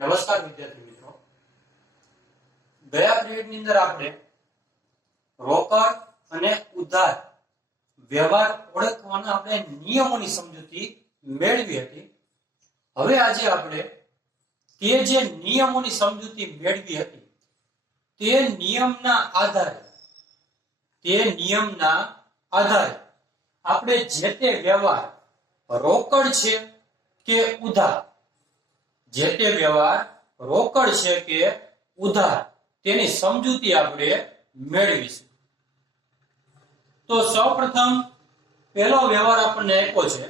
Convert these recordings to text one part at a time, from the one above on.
નમસ્કાર વિદ્યાર્થી મિત્રો, ગયા પીરિયડની અંદર આપણે રોકડ અને ઉધાર વ્યવહાર ઓળખવાના આપણે નિયમોની સમજૂતી મેળવી હતી. હવે આજે આપણે તે જે નિયમોની સમજૂતી મેળવી હતી તે નિયમના આધારે આપણે જે તે વ્યવહાર રોકડ છે કે ઉધાર, જે તે વ્યવહાર રોકડ છે કે ઉધાર તેની સમજૂતી આપણે મેળવીશું. તો સૌપ્રથમ પહેલો વ્યવહાર આપણને આપ્યો છે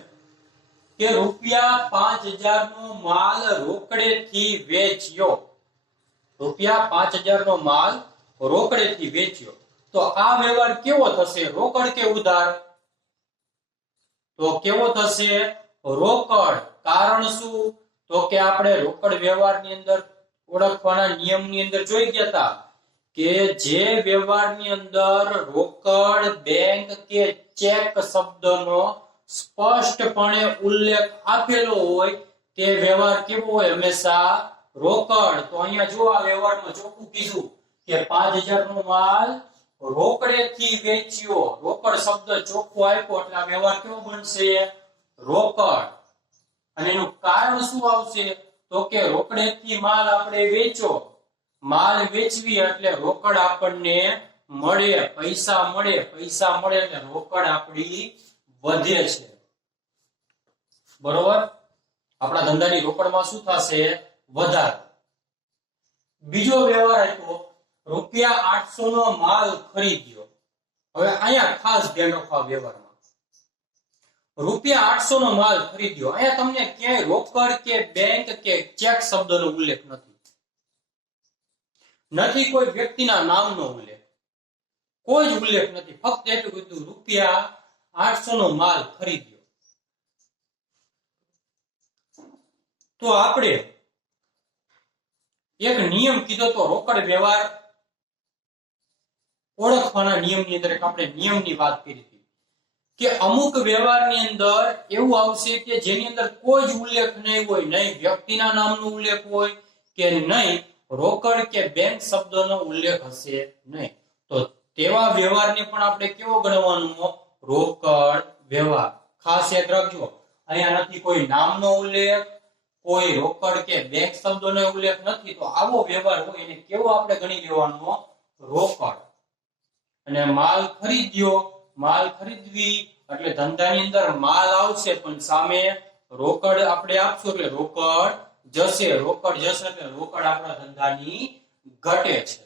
કે ₹5000 નો માલ રોકડેથી વેચ્યો. ₹5000 નો માલ રોકડેથી વેચ્યો. તો આ વ્યવહાર કેવો થશે, રોકડ કે ઉધાર? તો કેવો થશે? રોકડ. કારણ શું? તો કે આપણે રોકડ વ્યવહારની અંદર ઓળખવાના નિયમની અંદર જોઈ ગયા હતા કે જે વ્યવહારની અંદર રોકડ, બેંક કે ચેક શબ્દનો સ્પષ્ટપણે ઉલ્લેખ આપેલો હોય તે વ્યવહાર કેવો હોય? હંમેશા રોકડ. તો અહીંયા જો આ વ્યવહારમાં ચોખ્ખું કીધું કે 5000 નો માલ રોકડેથી વેચ્યો, રોકડ શબ્દ ચોખ્ખો આપ્યો એટલે આ વ્યવહાર કેવો બનશે? રોકડ. અને એનું કારણ શું આવશે? તો કે રોકડેથી માલ આપણે વેચો, માલ વેચવી એટલે રોકડ આપણને મળે, પૈસા મળે એટલે રોકડ આપણી વધે છે. બરોબર? આપણા ધંધાની રોકડમાં શું થશે? વધારો. બીજો વ્યવહાર આપ્યો ₹800 નો માલ ખરીદ્યો. હવે અહીંયા ખાસ ધ્યાન રાખવા વ્યવહારમાં ₹800 નો માલ ખરીદ્યો. અહીંયા તમને ક્યાંય રોકડ કે બેંક કે ચેક શબ્દનો ઉલ્લેખ નથી, કોઈ વ્યક્તિના નામનો ઉલ્લેખ, કોઈ જ ઉલ્લેખ નથી. ફક્ત એટલું કીધું ₹800 નો માલ ખરીદ્યો. તો આપણે એક નિયમ કીધો તો રોકડ વ્યવહાર ઓળખવાના નિયમની અંદર આપણે નિયમની વાત કરી હતી કે અમુક વ્યવહારની અંદર એવું આવશે કે જેની અંદર કોઈ જ ઉલ્લેખ નહીં હોય, નહીં વ્યક્તિના નામનો ઉલ્લેખ હોય કે નહીં રોકડ કે બેંક શબ્દનો ઉલ્લેખ હશે નહીં. તો તેવા વ્યવહારને પણ આપણે કેવો ગણવાનો? રોકડ વ્યવહાર. ખાસ યાદ રાખજો, અહીંયા નથી કોઈ નામનો ઉલ્લેખ, કોઈ રોકડ કે બેંક શબ્દોનો ઉલ્લેખ નથી. તો આવો વ્યવહાર હોય એને કેવો આપણે ગણી લેવાનો? રોકડ. અને માલ ખરીદ્યો, માલ ખરીદવી એટલે ધંધાની અંદર માલ આવશે પણ સામે રોકડ આપણે આપશું એટલે રોકડ જશે, રોકડ જશે એટલે રોકડ આપણા ધંધાની ઘટે છે.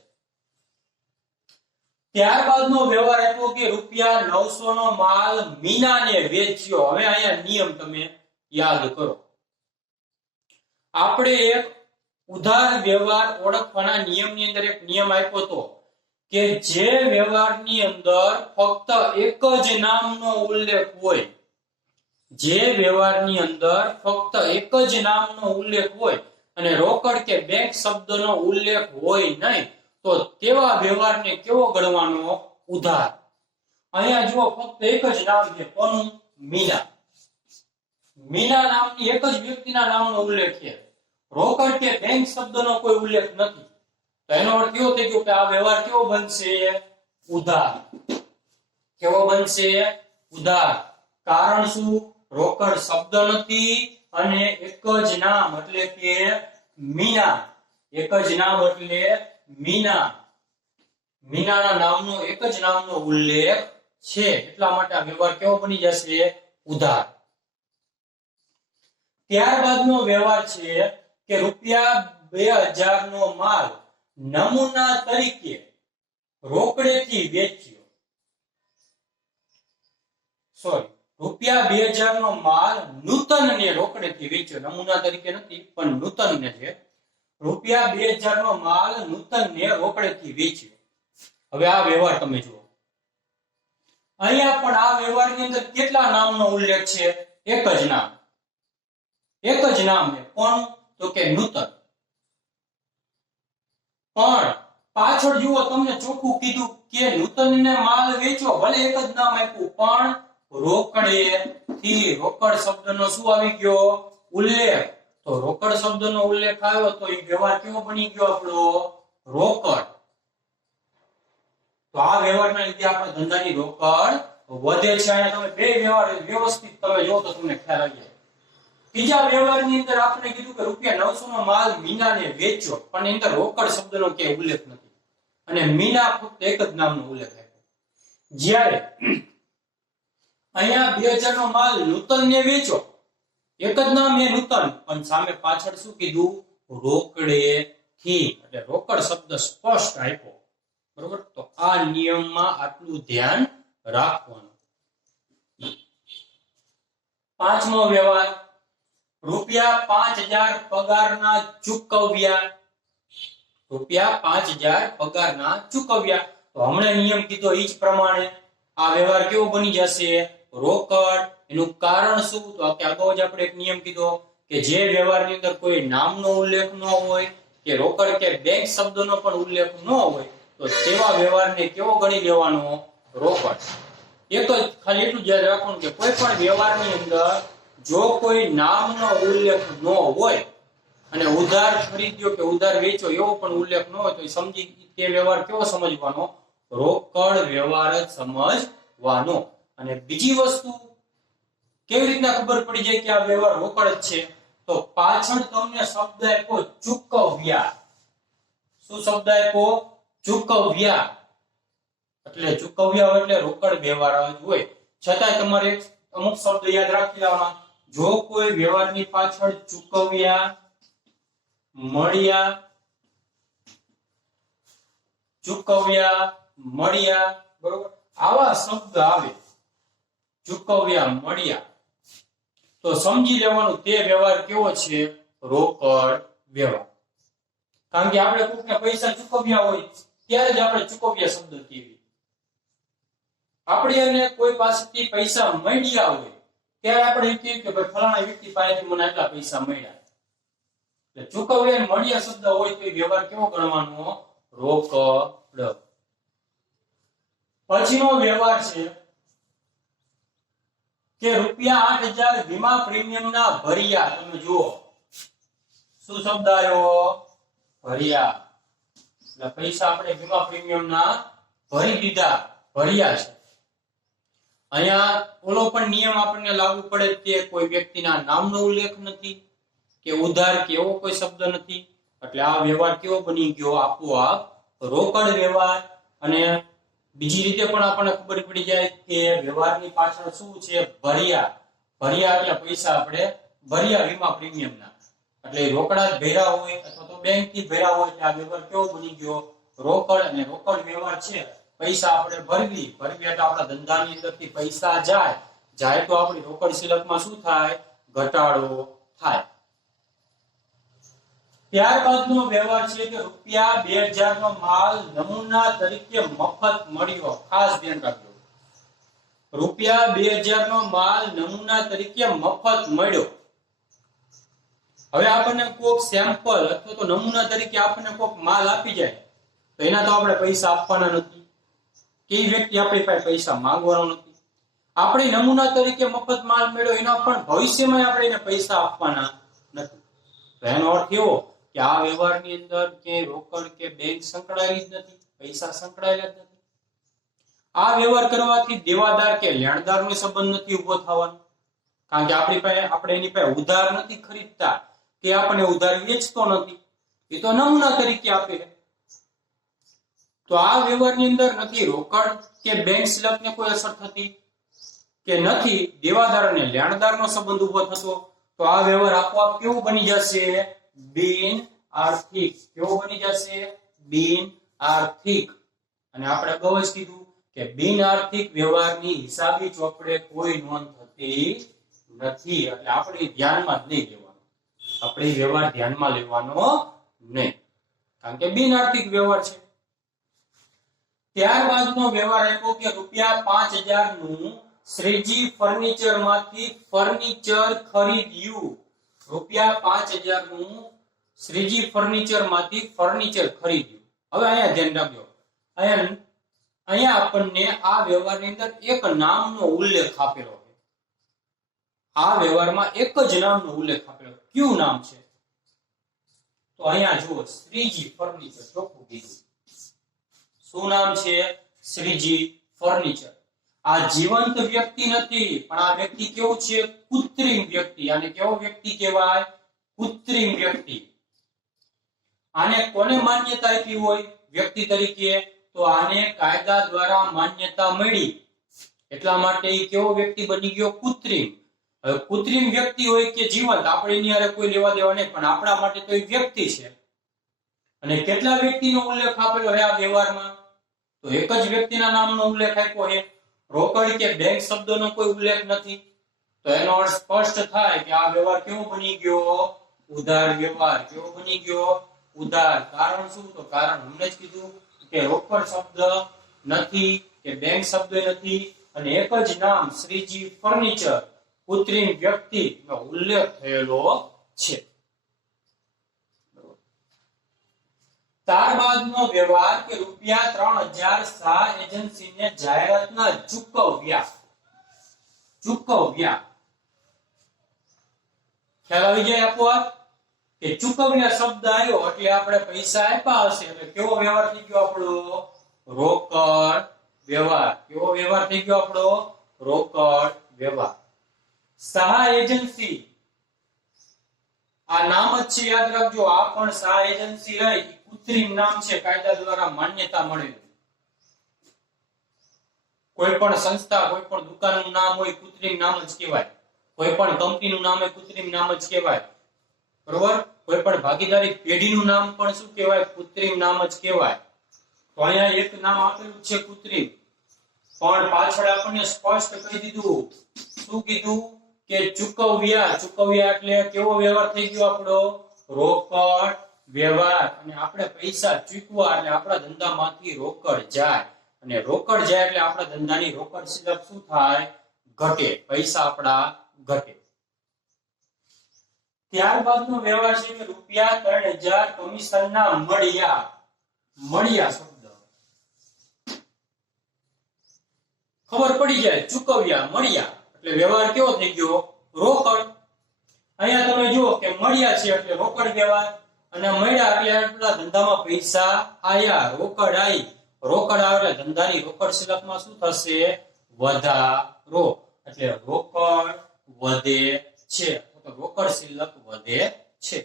ત્યારબાદનો વ્યવહાર આપ્યો કે ₹900 નો માલ મીનાને વેચ્યો. હવે અહીંયા નિયમ તમે યાદ કરો. આપણે એક ઉધાર વ્યવહાર ઓળખવાના નિયમની અંદર એક નિયમ આપ્યો હતો કે જે વ્યવહારની અંદર ફક્ત એક જ નામનો ઉલ્લેખ હોય, જે વ્યવહારની અંદર ફક્ત એક જ નામનો ઉલ્લેખ હોય અને રોકડ કે બેંક શબ્દનો ઉલ્લેખ હોય નહીં, તો તેવા વ્યવહારને કેવો ગણવાનો? ઉધાર. અહીંયા જુઓ ફક્ત એક જ નામ છે, કોનું? મીના. મીના નામની એક જ વ્યક્તિના નામનો ઉલ્લેખ છે, રોકડ કે બેંક શબ્દનો કોઈ ઉલ્લેખ નથી. તો એનો અર્થ કેવો થઈ ગયો કે આ વ્યવહાર કેવો બનશે? ઉધાર. કેવો બનશે? ઉધાર. કારણ શું? રોકડ શબ્દ નથી અને એક જ નામ એટલે કે મીના. એક જ નામ એટલે મીના. મીનાના નામનો એક જ નામનો ઉલ્લેખ છે, એટલા માટે આ વ્યવહાર કેવો બની જશે? ઉધાર. ત્યારબાદનો વ્યવહાર છે કે ₹2000 નો માલ નમૂના તરીકે રોકડેથી વેચ્યો. ₹2000 નો માલ નૂતનને રોકડેથી વેચ્યો. નમૂના તરીકે નથી પણ નૂતનને છે. ₹2000 નો માલ નૂતનને રોકડેથી વેચ્યો. હવે આ વ્યવહાર તમે જુઓ. અહીંયા પણ આ વ્યવહારની અંદર કેટલા નામનો ઉલ્લેખ છે? એક જ નામ. એક જ નામ છે. કોણ? તો કે નૂતન. પણ પાછળ જુઓ તમને ચોખ્ખું કીધું કે નૂતનને માલ વેચો, ભલે એક જ નામ આપ્યું પણ રોકડેથી, રોકડ શબ્દનો શું આવી ગયો? ઉલ્લેખ. તો તો રોકડ શબ્દનો ઉલ્લેખ આવ્યો તો એ વ્યવહાર કેવો બની ગયો આપણો રોકડ. તો આ વ્યવહારના લીધે આપણા ધંધાની રોકડ વધે છે. અહીંયા તમે બે વ્યવહાર વ્યવસ્થિત તમે જો તો તમને ખ્યાલ આવી જાય. ત્રીજા વ્યવહારની અંદર આપણે કીધું કે ₹900 નો માલ મીનાને વેચ્યો, પણ એની અંદર રોકડ શબ્દનો ક્યાંય ઉલ્લેખ નથી અને મીના ફક્ત એક જ નામનો ઉલ્લેખ આપ્યો. જ્યારે અહીંયા 2000 નો માલ નૂતનને વેચો, એક જ નામ એ નૂતન, પણ સામે પાછળ શું કીધું રોકડેથી, એટલે રોકડ શબ્દ સ્પષ્ટ આપ્યો. બરોબર. તો આ નિયમમાં આટલું ધ્યાન રાખવાનું. પાંચમો વ્યવહાર ₹5000 પગારના ચૂકવ્યા. ₹5000 પગારના ચૂકવ્યા. તો હમણાં નિયમ કીધો એ જ પ્રમાણે આ વ્યવહાર કેવો બની જશે રોકડ. એનું કારણ શું? તો અગાઉ જ આપણે એક નિયમ કીધો કે જે વ્યવહારની અંદર કોઈ નામનો ઉલ્લેખ ન હોય કે રોકડ કે બેંક શબ્દનો પણ ઉલ્લેખ ન હોય તો તેવા વ્યવહારને કેવો ગણી લેવાનો રોકડ. એક જ ખાલી એટલું યાદ રાખવાનું કે કોઈ પણ વ્યવહારની અંદર જો કોઈ નામનો ઉલ્લેખ ન હોય અને ઉધાર ખરીદ્યો કે ઉધાર વેચો એવો પણ ઉલ્લેખ ન હોય તો સમજી તે વ્યવહાર કેવો સમજવાનો રોકડ વ્યવહાર જ સમજવાનો. અને બીજી વસ્તુ કેવી રીતના ખબર પડી જાય કે આ વ્યવહાર રોકડ જ છે? તો પાછળ તમને શબ્દ આપ્યો ચૂકવ્યા. શું શબ્દ આપ્યો? ચૂકવ્યા. એટલે ચૂકવ્યા એટલે રોકડ વ્યવહાર જ હોય. છતાં તમારે અમુક શબ્દ યાદ રાખી લેવાના. જો કોઈ વ્યવહારની પાછળ ચૂકવ્યા, મળ્યા, ચૂકવ્યા, મળ્યા, બરોબર, આવા શબ્દ આવે ચૂકવ્યા, મળ્યા, તો સમજી લેવાનું તે વ્યવહાર કેવો છે રોકડ વ્યવહાર. કારણ કે આપણે કોઈને પૈસા ચૂકવ્યા હોય ત્યારે જ આપણે ચૂકવ્યા શબ્દ કહીએ. આપણે એને કોઈ પાસેથી પૈસા મળ્યા હોય ત્યારે આપણે કહીએ કે ભાઈ ફલાણા વ્યક્તિ પાસેથી મને આટલા પૈસા મળ્યા. એટલે ચૂકવ્યા મળ્યા શબ્દ હોય તો એ વ્યવહાર કેવો ગણવાનો રોકડ. પછીનો વ્યવહાર છે કે ₹8000 વીમા પ્રીમિયમના ભર્યા. તમે જુઓ શું શબ્દ આવ્યો ભર્યા. એટલે પૈસા આપણે વીમા પ્રીમિયમના ભરી દીધા, ભર્યા છે. અહીંયા ઓલો પણ નિયમ આપણને લાગુ પડે કે કોઈ વ્યક્તિના નામનો ઉલ્લેખ નથી કે ઉધાર કે એવો કોઈ શબ્દ નથી. એટલે આ વ્યવહાર કેવો બની ગયો આપોઆપ રોકડ વ્યવહાર. અને બીજી રીતે પણ આપણને ખબર પડી જાય કે વ્યવહારની પાછળ શું છે ભર્યા. ભર્યા એટલે પૈસા આપણે ભર્યા વીમા પ્રીમિયમના, એટલે રોકડા જ ભર્યા હોય અથવા તો બેંક થી ભર્યા હોય એટલે આ વ્યવહાર કેવો બની ગયો રોકડ. અને રોકડ વ્યવહાર છે પૈસા આપણે ભરવી એટલે આપણા ધંધાની અંદરથી પૈસા જાય તો આપણી રોકડ શિલકમાં શું થાય ઘટાડો થાય. ત્યારબાદનો વ્યવહાર છે કે ₹2000 નો માલ નમૂના તરીકે મફત મળ્યો. ખાસ ધ્યાન રાખજો, ₹2000 નો માલ નમૂના તરીકે મફત મળ્યો. હવે આપણને કોઈક સેમ્પલ અથવા તો નમૂના તરીકે આપણને કોઈક માલ આપી જાય તો એના તો આપણે પૈસા આપવાના નથી. કે વ્યક્તિ આપણી પાસે પૈસા માંગવાનો નથી. આપણે નમૂના તરીકે મફત માલ મળ્યો એના પણ ભવિષ્યમાં આપણે એને પૈસા આપવાના નથી. તો એનો અર્થ એવો કે આ વ્યવહારની અંદર કે રોકડ કે બેંક સંકળાયેલી જ નથી, પૈસા સંકળાયેલા જ નથી. આ વ્યવહાર કરવાથી દેવાદાર કે લેણદારનો સંબંધ નથી ઉભો થવાનો. કારણ કે આપણી પાસે આપણે એની પાસે ઉધાર નથી ખરીદતા કે આપણને ઉધાર વેચતો નથી, એ તો નમૂના તરીકે આપે. તો આ વ્યવહારની અંદર નથી રોકડ કે બેંક શિલકને કોઈ અસર થતી કે નથી દેવાદાર અને લેણદારનો સંબંધ ઉભો થતો. તો આ વ્યવહાર આપોઆપ કેવો બની જશે બિન આર્થિક. કેવો બની જશે બિન આર્થિક. અને આપણે અગાઉ જ કીધું કે બિન આર્થિક વ્યવહારની હિસાબી ચોપડે કોઈ નોંધ થતી નથી. એટલે આપણે ધ્યાનમાં જ નહીં લેવાનો, આપણે વ્યવહાર ધ્યાનમાં લેવાનો નહીં, કારણ કે બિન આર્થિક વ્યવહાર છે. ત્યારબાદનો વ્યવહાર આપ્યો કે ₹5000 નું શ્રીજી ફર્નિચર માંથી ફર્નિચર ખરીદ્યું. ₹5000 નું શ્રીજી ફર્નિચર માંથી ફર્નિચર ખરીદ્યું. હવે અહીંયા ધ્યાન રાખજો, અહીંયા આપણને આ વ્યવહારની અંદર એક નામનો ઉલ્લેખ આપેલો છે. આ વ્યવહારમાં એક જ નામનો ઉલ્લેખ આપેલો. કયું નામ છે? તો અહીંયા જુઓ શ્રીજી ફર્નિચર ચોખ્ખું કીધું. શું નામ છે? શ્રીજી ફર્નિચર. આ જીવંત વ્યક્તિ નથી, પણ આ વ્યક્તિ કેવું છે? કૃત્રિમ વ્યક્તિ. આને કેવો વ્યક્તિ કહેવાય? કૃત્રિમ વ્યક્તિ. આને કોને માન્યતા આપી હોય વ્યક્તિ તરીકે? તો આને કાયદા દ્વારા માન્યતા મળી, એટલા માટે એ કેવો વ્યક્તિ બની ગયો? કૃત્રિમ. હવે કૃત્રિમ વ્યક્તિ હોય કે જીવંત, આપણે એની હારે કોઈ લેવા દેવા નહીં, પણ આપણા માટે તો એ વ્યક્તિ છે. અને કેટલા વ્યક્તિનો ઉલ્લેખ આપેલો છે આ વ્યવહારમાં? તો એક જ વ્યક્તિના નામનો ઉલ્લેખ આપ્યો છે. રોકડ કે બેંક શબ્દનો કોઈ ઉલ્લેખ નથી. તો એનો અર્થ સ્પષ્ટ થાય કે આ વ્યવહાર કેવો બની ગયો? ઉધાર વ્યવહાર. કેવો બની ગયો? ઉધાર. કારણ શું? તો કારણ હમણાં જ કીધું કે રોકડ શબ્દ નથી કે બેંક શબ્દ નથી, અને એક જ નામ શ્રીજી ફર્નિચર કૃત્રિમ વ્યક્તિનો ઉલ્લેખ થયેલો છે. ત્યારબાદનો વ્યવહાર કે રૂપિયા 3000 શાહ એજન્સીને જાહેરાતના ચૂકવ્યા. ચૂકવ્યા ખ્યાલ આવી જાય આપોઆપ કે ચૂકવ્યા શબ્દ આવ્યો એટલે આપણે પૈસા આપ્યા હશે, એટલે કેવો વ્યવહાર થઈ ગયો આપણો? રોકડ વ્યવહાર. કેવો વ્યવહાર થઈ ગયો આપણો? રોકડ વ્યવહાર. શાહ એજન્સી આ નામ જ છે, યાદ રાખજો. આ પણ શાહ એજન્સી રહી, કૃત્રિમ નામ છે, કાયદા દ્વારા માન્યતા મળેલું. કોઈ પણ સંસ્થા, કોઈ પણ દુકાનનું નામ હોય કૃત્રિમ નામ જ કહેવાય. કોઈ પણ કંપનીનું નામ હોય કૃત્રિમ નામ જ કહેવાય. બરોબર? કોઈ પણ ભાગીદારી પેઢીનું નામ પણ શું કહેવાય? કૃત્રિમ નામ જ કહેવાય. તો અહીંયા એક નામ આપેલું છે કૃત્રિમ, પણ પાછળ આપણને સ્પષ્ટ કહી દીધું. શું કીધું? કે ચૂકવ્યા. ચૂકવ્યા એટલે કેવો વ્યવહાર થઈ ગયો આપણો? રોકડ વ્યવહાર. અને આપણે પૈસા ચૂકવા એટલે આપણા ધંધામાંથી રોકડ જાય, અને રોકડ જાય એટલે આપણા ધંધાની રોકડ સિલક શું થાય? ઘટે. પૈસા આપણા ઘટે. ત્યારબાદનો વ્યવહાર છે કે રૂપિયા 3000 કમિશનના મળ્યા. મળ્યા શબ્દ ખબર પડી જાય. ચૂકવ્યા, મળ્યા એટલે વ્યવહાર કેવો થઈ ગયો? રોકડ. અહીંયા તમે જુઓ કે મળ્યા છે એટલે રોકડ વ્યવહાર, અને મળ્યા એટલે આપણા ધંધામાં પૈસા આયા, રોકડ આવી. રોકડ આવે એટલે ધંધાની રોકડ સિલકમાં શું થશે? વધારો. એટલે રોકડ વધે છે, રોકડ સિલક વધે છે.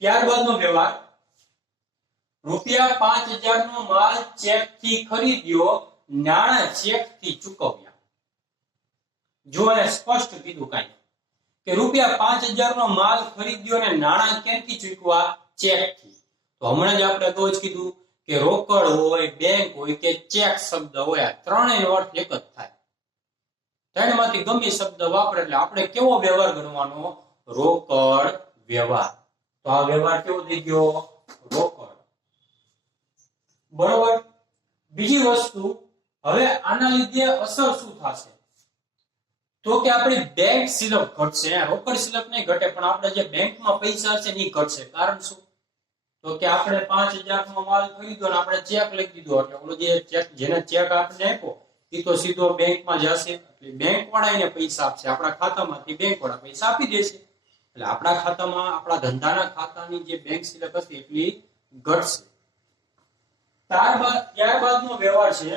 ત્યારબાદનો વ્યવહાર રૂપિયા 5000 નો માલ ચેક થી ખરીદ્યો, નાણાં ચેક થી ચૂકવ્યા. જો એ સ્પષ્ટ કીધું કાંઈ કે રૂપિયા 5000 નો માલ ખરીદ્યો અને નાણાં ક્યાંથી ચૂકવા? ચેક થી. તો હમણાં જ આપણે તો જ કીધું કે રોકડ હોય, બેંક હોય કે ચેક શબ્દ હોય, આ ત્રણેયનો અર્થ એક જ થાય. ત્રણમાંથી ગમે શબ્દ વાપરે એટલે આપણે કેવો વ્યવહાર ગણવાનો? રોકડ વ્યવહાર. તો આ વ્યવહાર કેવો થઈ ગયો? રોકડ. બરોબર. બીજી વસ્તુ, હવે આના લીધે અસર શું થશે? તો કે આપણી બેંક સિલક ઘટશે. રોકડ સિલક નહીં ઘટે, પણ આપણે જે બેંકમાં પૈસા છે એ ઘટશે. કારણ શું? તો કે આપણે 5000 નો માલ ખરીદ્યો અને આપણે ચેક લખી દીધો, એટલે ઓલો જે ચેક, જેને ચેક આપણે આપ્યો એ તો સીધો બેંકમાં જશે, એટલે બેંક વાળા એને પૈસા આપશે. આપણા ખાતામાંથી બેંક વાળા પૈસા આપી દેશે, એટલે આપણા ખાતામાં, આપણા ધંધાના ખાતાની જે બેંક સિલક હતી એટલી ઘટશે. ત્યારબાદનો વ્યવહાર છે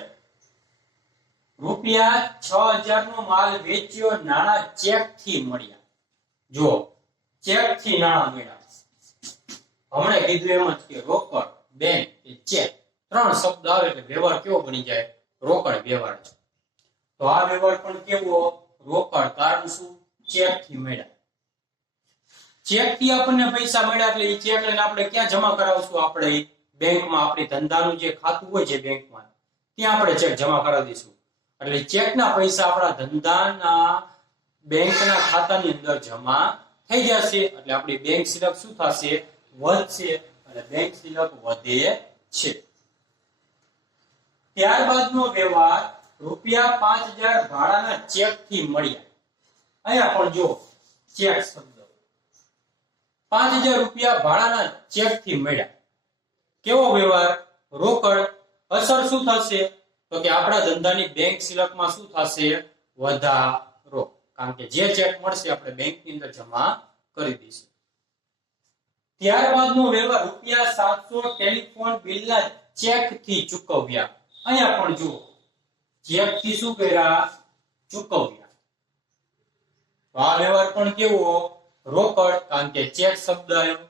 રૂપિયા 6000 નો માલ વેચ્યો, નાણાં ચેક થી મળ્યા. જો ચેક થી નાણાં મળ્યા. હમણાં કીધું એમ જ કે રોકડ, બેંક કે ચેક, ત્રણ શબ્દ આવે એટલે વ્યવહાર કેવો બની જાય? રોકડ વ્યવહાર છે. તો આ વ્યવહાર પણ કેવો? રોકડ. કારણ શું? ચેક થી મળ્યા. ચેક થી આપણને પૈસા મળ્યા એટલે એ ચેક લઈને આપણે ક્યાં જમા કરાવશું? આપણે બેંકમાં. આપણી ધંધાનું જે ખાતું હોય છે બેંકમાં, ત્યાં આપણે ચેક જમા કરાવી દઈશું. એટલે ચેકના પૈસા આપણા ધંધાના બેંકના ખાતાની અંદર જમા થઈ જશે, એટલે આપણી બેંક સિલક શું થશે? વધશે, અને બેંક સિલક વધે છે. ત્યારબાદનો વ્યવહાર રૂપિયા 5000 ભાડાના ચેક થી મળ્યા. અહીંયા પણ જો ચેક શબ્દ, 5000 રૂપિયા ભાડાના ચેક થી મળ્યા. કેવો વ્યવહાર? રોકડ. અસર શું થશે? તો કે આપણા ધંધાની બેંક સિલકમાં શું થશે? વધારો. કારણ કે જે ચેક મળશે આપણે બેંકની અંદર જમા કરી દઈશું. ત્યારબાદનો વ્યવહાર ₹700 ટેલિફોન બિલના ચેક થી ચૂકવ્યા. અહીંયા પણ જુઓ, ચેક થી શું કર્યા? ચૂકવ્યા. તો આ વ્યવહાર પણ કેવો? રોકડ, કારણ કે ચેક શબ્દ આવ્યો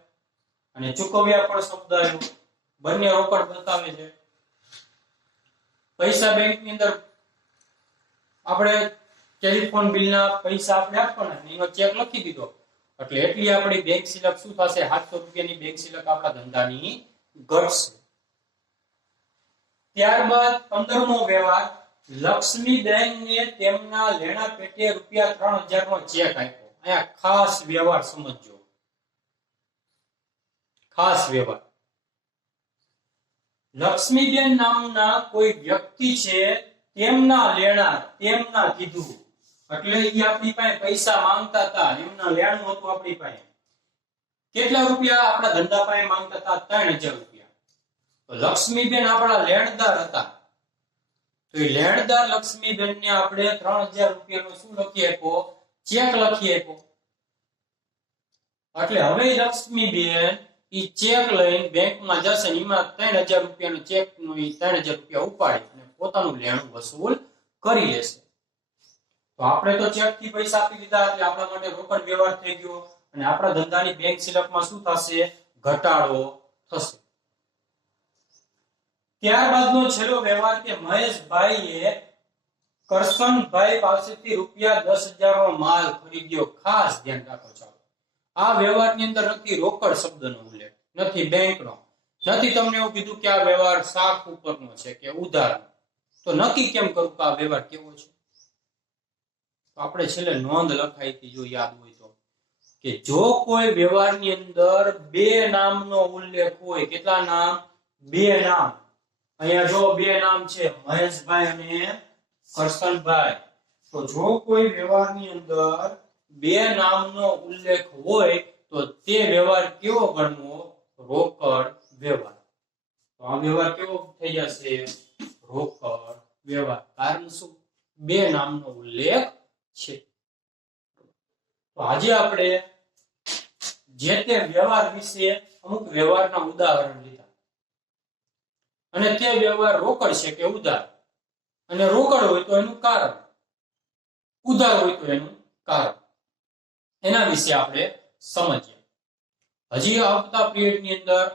અને ચૂકવ્યા પણ શબ્દ આવ્યો, બંને રોકડ બતાવે છે. પૈસા બેંકની અંદર આપણે ટેલિફોન બિલના પૈસા આપણે આપવાના, એનો ચેક લખી દીધો એટલે એટલી આપણી બેંક સિલક શું થશે? ₹700 બેંક સિલક આપણા ધંધાની ઘટશે. ત્યારબાદ 15મો વ્યવહાર, લક્ષ્મીબેનને તેમના લેણા પેટે ₹3000 નો ચેક આપ્યો. અહીંયા ખાસ વ્યવહાર સમજજો, ખાસ વ્યવહાર. લક્ષ્મીબેન નામના કોઈ વ્યક્તિ છે, તેમના લેણા તેમના કીધું એટલે એ આપણી પાસે પૈસા માંગતા હતા, એમના લેણું હતું આપણી પાસે. કેટલા રૂપિયા? આપણા ધંધા પાસે માંગતા હતા ₹3000. તો લક્ષ્મીબેન આપણા લેણદાર હતા, તો એ લેણદાર લક્ષ્મીબેનને આપણે ₹3000 નો શું લખી આપ્યો? ચેક લખી આપ્યો. એટલે હવે લક્ષ્મીબેન ઈ ચેક લઈને બેંકમાં જશે, એમાં ₹3000 નો ચેક નો ₹3000 ઉપાડી અને પોતાનું લેણું વસૂલ કરી લેશે. તો આપણે તો ચેક થી પૈસા આપી દીધા એટલે આપણા માટે રોકડ વ્યવહાર થઈ ગયો અને આપણા ધંધાની બેંક સિલકમાં શું થશે? ઘટાડો થશે. ત્યારબાદનો છેલ્લો વ્યવહાર કે મહેશભાઈએ કરશનભાઈ પાસેથી ₹10,000 નો માલ ખરીદ્યો. ખાસ ધ્યાન રાખો. ચાલો, આ વ્યવહારની અંદર નથી રોકડ શબ્દનો ઉલ્લેખ, નથી બેંકનો, નથી તમને એવું કીધું કે આ વ્યવહાર શાખ ઉપરનો છે કે ઉધાર. તો નક્કી કેમ કરું કે આ વ્યવહાર કેવો છે? તો આપણે છેલ્લે નોંધ લખાઈ હતી, જો યાદ હોય તો, કે જો કોઈ વ્યવહારની અંદર બે નામનો ઉલ્લેખ હોય. કેટલા નામ? બે નામ. અહીંયા જો બે નામ છે, મહેશભાઈ અને કરશનભાઈ. તો જો કોઈ વ્યવહારની અંદર બે નામનો ઉલ્લેખ હોય તો તે વ્યવહાર કેવો ગણવો? રોકડ વ્યવહાર. તો આ વ્યવહાર કેવો થઈ જશે? રોકડ વ્યવહાર. કારણ શું? બે નામનો ઉલ્લેખ છે. તો આજે આપણે જે તે વ્યવહાર વિશે અમુક વ્યવહારના ઉદાહરણ લીધા અને તે વ્યવહાર રોકડ છે કે ઉધાર, અને રોકડ હોય તો એનું કારણ, ઉધાર હોય તો એનું કારણ, એના વિશે આપણે સમજીએ. હજી આવતા પિરિયડની અંદર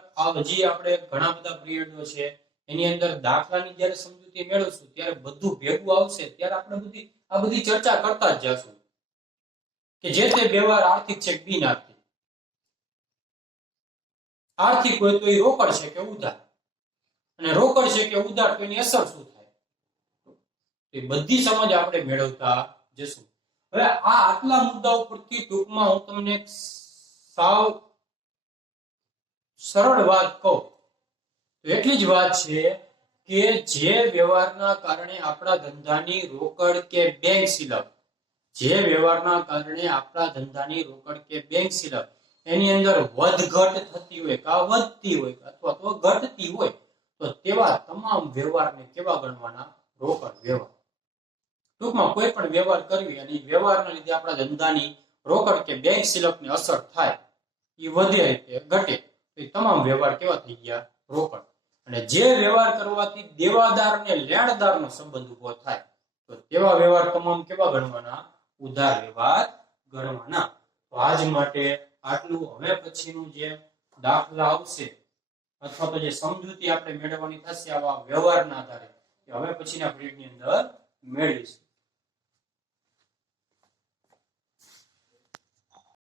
હજી આપણે ઘણા બધા પિરિયડો છે, એની અંદર દાખલાની જ્યારે સમજૂતી મેળવશું ત્યારે બધું ભેગું આવશે, ત્યારે આપણે આ બધી ચર્ચા કરતા જ જશું કે જે તે વ્યવહાર આર્થિક છે કે બિન આર્થિક. આર્થિક હોય તો એ રોકડ છે કે ઉધાર, અને રોકડ છે કે ઉધાર તો એની અસર શું થાય, એ બધી સમજ આપણે મેળવતા જશું. હવે આ આટલા મુદ્દા ઉપરથી ટૂંકમાં હું તમને સાવ સરળ વાત કહું તો એટલી જ વાત છે કે જે વ્યવહારના કારણે આપણા ધંધાની રોકડ કે બેંક સિલક, જે વ્યવહારના કારણે આપણા ધંધાની રોકડ કે બેંક સિલક એની અંદર વધઘટ થતી હોય, કા વધતી હોય અથવા તો ઘટતી હોય, તો તેવા તમામ વ્યવહારને કેવા ગણવાના? રોકડ વ્યવહાર. ટૂંકમાં કોઈ પણ વ્યવહાર કરવી અને વ્યવહારના લીધે આપણા ધંધાની રોકડ કે બેંક સિલકની અસર થાય, એ વધે કે ઘટે, તો તમામ વ્યવહાર કેવા થઈ ગયા? રોકડ. અને જે વ્યવહાર કરવાથી દેવાદાર અને લેણદારનો સંબંધ ઉભો થાય તો તેવા વ્યવહાર તમામ કેવા ગણવાના? ઉધાર વ્યવહાર ગણવાના. તો આજ માટે આટલું. હવે પછીનું જે દાખલા આવશે અથવા તો જે સમજૂતી આપણે મેળવવાની થશે આવા વ્યવહારના આધારે, હવે પછીના પિરિયડની અંદર મેળવીશું.